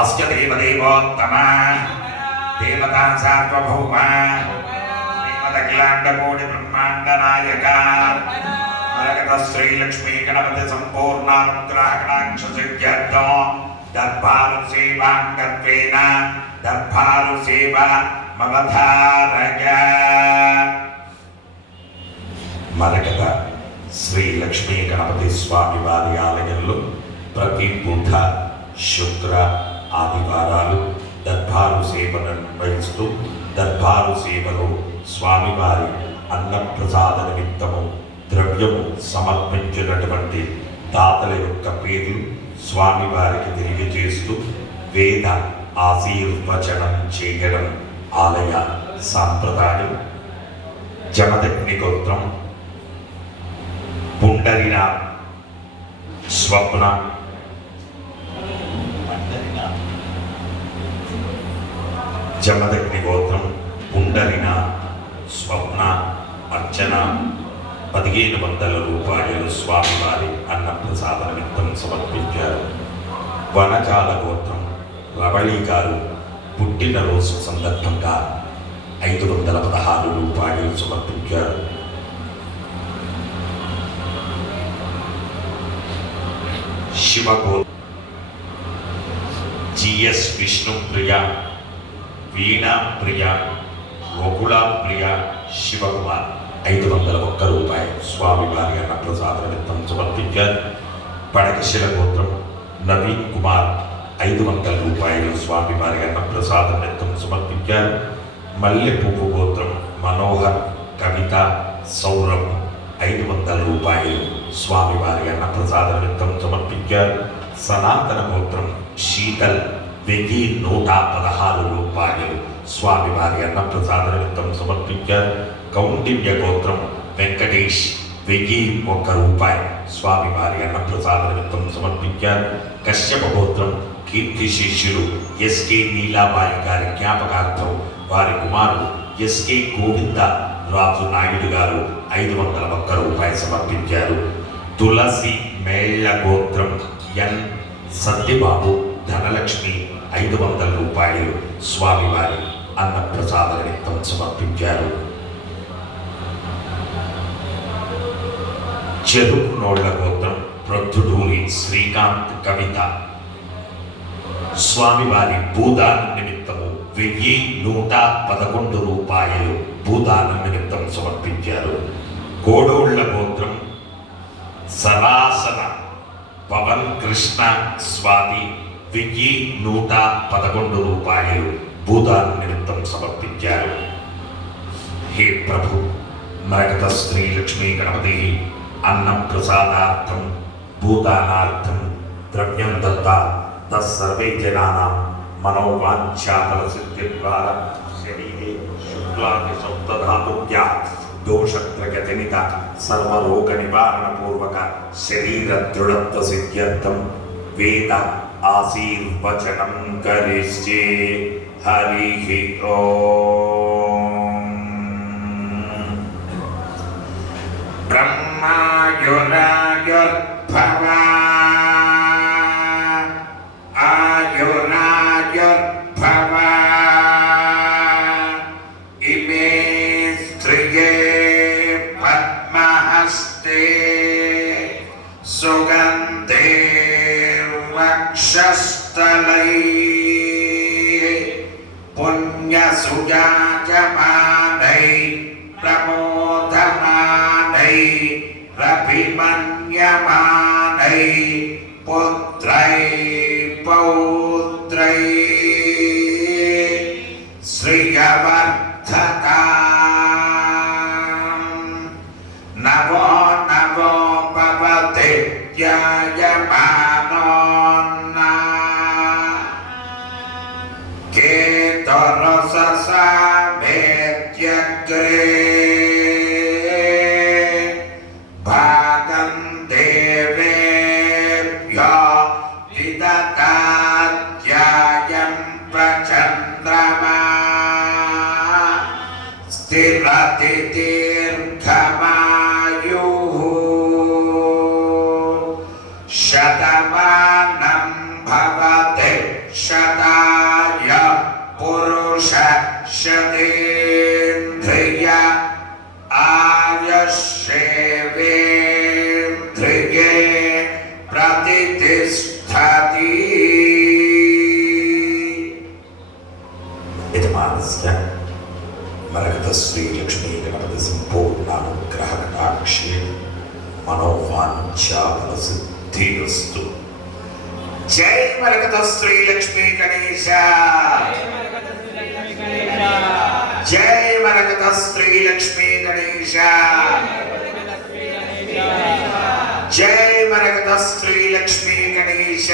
अस्य देवदेवोत्तम देवता सार्वभौम श्रीमदखिलाण्डकोटि ब्रह्माण्ड नायक श्रीलक्ष्मी गणपति संपूर्णानुग्रहकटाक्ष सिद्ध्यर्थो दर्भारु सेवाङ्गत्वेन दर्भारु सेवा ममधारय మరకత శ్రీ లక్ష్మీ గణపతి స్వామి వారి ఆలయంలో ప్రతి బుధ శుక్ర ఆదివారాలు దర్బారు సేవను నిర్వహిస్తూ దర్బారు సేవలో స్వామివారి అన్నప్రసాద నిమిత్తము ద్రవ్యము సమర్పించినటువంటి దాతల యొక్క పేర్లు స్వామివారికి తెలియజేస్తూ వేద ఆశీర్వచనం చేయడం ఆలయ సాంప్రదాయం. జమదగ్ని గోత్రం పుండరిన స్వప్న జమదగ్ని గోత్రం పుండరిన స్వప్న అర్చన 1500 రూపాయలు స్వామివారి అన్నప్రసాద నిమిత్తం సమర్పించారు. వనజాల గోత్రం రవళి గారు పుట్టినరోజు సందర్భంగా 516 రూపాయలు సమర్పించారు. శివగో జిఎస్ విష్ణుప్రియ వీణా ప్రియ గోకుల ప్రియ శివకుమార్ 501 రూపాయలు స్వామివారి అన్నప్రసాద నిమిత్తం సమర్పించారు. పడకశిల గోత్రం నవీన్ కుమార్ 500 రూపాయలు స్వామివారి అన్నప్రసాద నిమిత్తం సమర్పించారు. మల్లె పువ్వు గోత్రం మనోహర్ కవిత సౌరభ్ 500 రూపాయలు స్వామివారి అన్నప్రసాద నిమిత్తం సమర్పించారు. సనాతన గోత్రం శీతల్ 1116 రూపాయలు స్వామివారి అన్నప్రసాద నిమిత్తం సమర్పించారు. కౌండిన్య గోత్రం వెంకటేష్ 1001 రూపాయలు స్వామివారి అన్నప్రసాద నిమిత్తం సమర్పించారు. కశ్యప గోత్రం కీర్తి శిష్యులు ఎస్కే నీలాబాయి గారి జ్ఞాపకార్థం వారి కుమారుడు ఎస్కే గోవింద రాజు నాయుడు గారు 501 రూపాయలు సమర్పించారు. తులసి మేళ్ల గోత్రం ఎన్ సత్యబాబు ధనలక్ష్మి 500 రూపాయలు స్వామివారి అన్నప్రసాద నిమిత్తం సమర్పించారు. చెరుకు నోళ్ల గోత్రం ప్రొద్దుటూరి శ్రీకాంత్ కవిత స్వామివారి భూదానం నిమిత్తము 1111 రూపాయలు భూదానం నిమిత్తం సమర్పించారు. కోడోళ్ల గోత్రం సరాసన పవన్ కృష్ణ స్వామి 1111 రూపాయలు భూదానం నిమిత్తం సమర్పించారు. హే ప్రభు మరకత శ్రీ లక్ష్మీ గణపతి అన్నం ప్రసాదార్థం భూదానార్థం ద్రవ్యం దత్తా తస్సర్వే జనానాం మనోవాంఛాఫల సిద్ధి ద్వారా శరీరే శుక్లాది సప్తధాతుభ్యా దోషత్రగజనిత సర్వరోగ నివారణ పూర్వక శరీర దృఢత్వ సిద్ధ్యర్థం వేద ఆశీర్వచనం కరిష్యే. హరి ఓం. బ్రహ్మాయురాయుర్భవ ఆయురాయుర్భవ ఇమే స్త్రియే పద్మహస్తే సుగంధే వక్షస్థలై పుణ్యసుజాయమానై ప్రమోదమానై రభిమన్యమానై పుత్రై పౌత్రై శ్రియవర్ధతాం. నవో నవో భవతే ధ్యాయమానోన్నా కేతరససామేత్యగ్రే భాగం దేవేభ్యో విదతాధ్యాయం ప్రచంద్రమా స్థిరతి దీర్ఘమాయుః శతమానం భవతి శతాయ పురుష శతేంద్రియ ఆయుష్యేవేంద్రియే ప్రతిష్ఠతి. యజమానస్య మరకత శ్రీ లక్ష్మీ గణపతి సంపూర్ణానుగ్రహ కటాక్షే మనోవాంఛాఫలసిద్ధిరస్తు. జై మరకత శ్రీ లక్ష్మీ గణేశ. జై మరకత శ్రీ లక్ష్మీ గణేశ. జై మరకత శ్రీ లక్ష్మీ గణేశ.